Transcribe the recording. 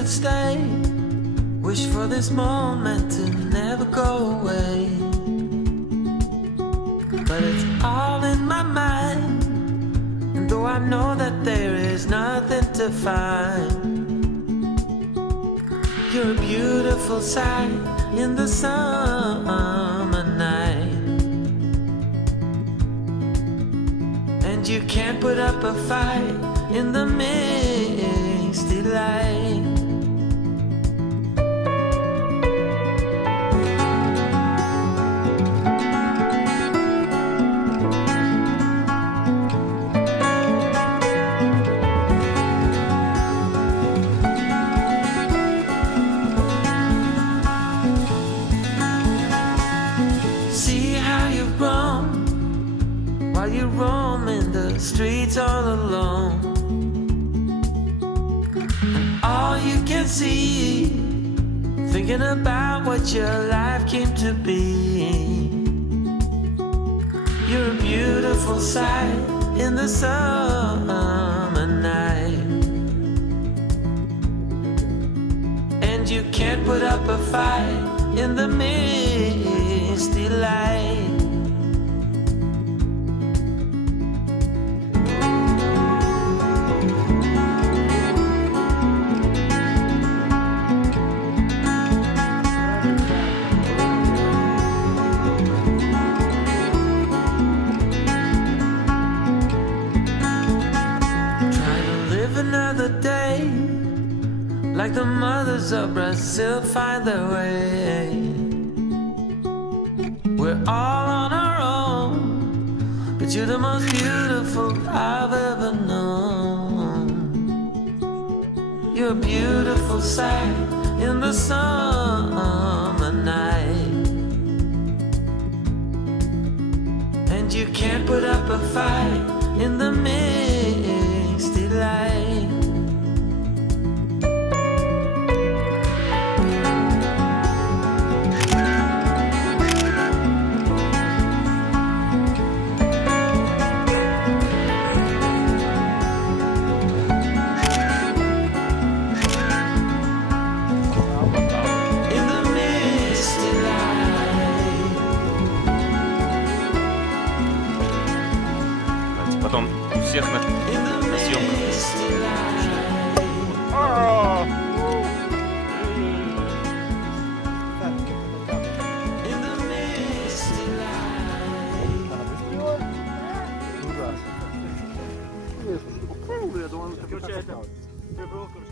could stay. Wish for this moment to never go away. But it's all in my mind, and though I know that there is nothing to find, you're a beautiful sight in the summer night. And you can't put up a fight in the misty light. See how you've grown while you roam in the streets all alone. And all you can see, thinking about what your life came to be. You're a beautiful sight in the summer night. And you can't put up a fight in the misty light. Another day, like the mothers of Brazil find their way. We're all on our own, but you're the most beautiful I've ever known. You're a beautiful sight in the summer night. And you can't put up a fight in the misty light. Потом у всех на съемках. Я думаю,